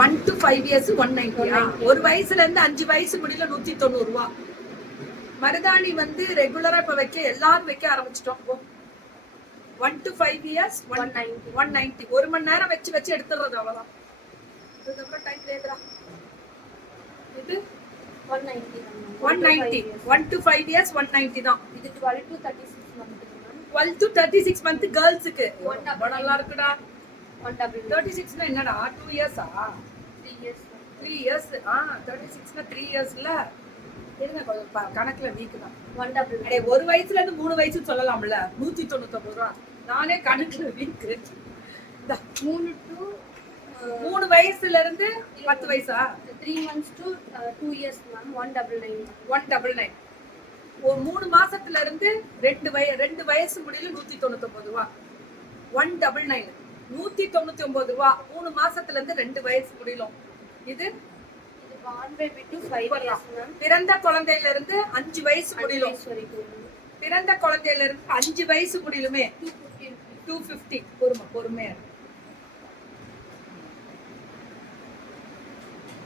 1 to 5 years 190. ஒரு வயசுல இருந்து 5 வயசு முடியல 190 ரூபா. மருதாணி வந்து ரெகுலரா இப்ப வைக்க எல்லாரும் வைக்க ஆரம்பிச்சிட்டோம். 1 to 5 years 190. ஒரு மணி நேரம் வச்சு வச்சு எடுத்துறது அவ்வளவுதான். அதுக்கப்புறம் டைம் லேட்டரா இது 190. 1 to 5 years 190 தான். இது 12 to 36 months. 12 to 36 month கேர்ள்ஸ்க்கு நல்லா இருக்குடா. 36 னா என்னடா 2 இயர்ஸா 3 years 3 இயர்ஸ் 36 னா 3 இயர்ஸ்ல இருங்க கணக்குல வீக் தான். 1 ஒரு வயசுல இருந்து 3 வயசு சொல்லலாம்ல 199 ரூபா. நானே கணக்குல வீக். 3 வயசுல இருந்து 10 வயசா 3 months to 2 years மேம் 199. ஒரு 3 மாசத்துல இருந்து 2 வயசு முடியல 199 ரூபா. 199 199 ரூபா. 3 மாசத்துல இருந்து 2 வயசு முடியலும். இது born baby to 5 years ma'am. பிறந்த குழந்தையில இருந்து 5 வயசு முடியலும். பிறந்த குழந்தையில இருந்து 5 வயசு முடியலுமே 250. பொறுமையா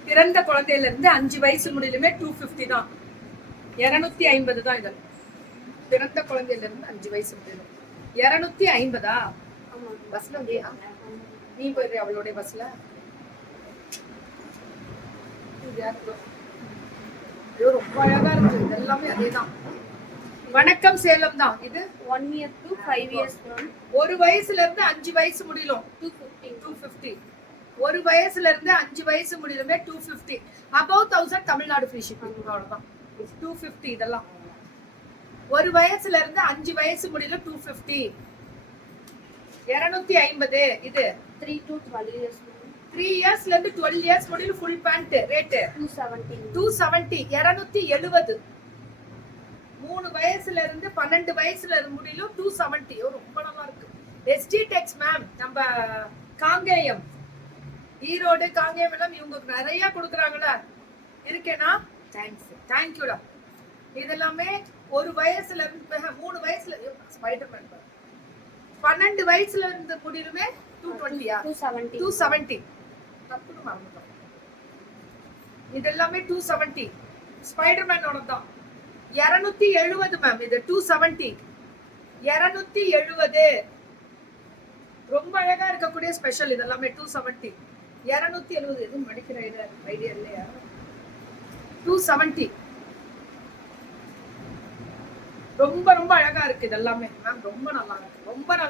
பிறந்த குழந்தையில இருந்து 5 வயசு முடியலுமே 250 தான். 250 தான் இது. பிறந்த குழந்தையில இருந்து 5 வயசு முடியலும் 250. பஸ்ல வந்தியா நீ போயிடுற அவளோட பஸ்ல? ரொம்ப அழகா இருக்கு. இதெல்லாமே அதேதான். வணக்கம் சேலம் தான். இது 1 year to 5 years மேம். ஒரு வயசுல இருந்து 5 வயசு முடியலும் 250. ஒரு வயசுல இருந்து 5 வயசு முடியலுமே 250. above 1000 Tamil Nadu free shipping. அவ்வளவுதான் 250. இதெல்லாம் ஒரு வயசுல இருந்து 5 வயசு முடியல 250. 250. இது 3 to 12 years 3 இயர்ஸ்ல இருந்து 12 இயர்ஸ் முடியல ஃபுல் பேண்ட் ரேட் 270. 270. 3 வயசுல இருந்து 12 வயசுல இருந்து முடியல 270. ரொம்ப நல்லா இருக்கு. எஸ்டி டெக்ஸ் மேம் நம்ம காங்கேயம் ஈரோடு காங்கேயம் எல்லாம் இவங்க நிறைய கொடுக்குறாங்களா இருக்கேனா? தேங்க்யூடா. இதெல்லாமே ஒரு வயசுல இருந்து 3 வயசுல ஸ்பைடர்மேன் 12 வயசுல இருந்து முடியலுமே 270. தப்புன்னு மறந்துட்டோம். இதெல்லாமே 270. ஸ்பைடர்மேனோட தான் 270 மேம். இது 270. 270 ரொம்ப அழகா இருக்கக்கூடிய ஸ்பெஷல். இதெல்லாமே 270. 270 எதுவும் மடிக்கிற ஐடியா இல்லையா? 270 ரொம்ப ரொம்ப அழகா இருக்கு. இதெல்லாமே மேம் ரொம்ப நல்லா இருக்கு. ரொம்ப நல்லா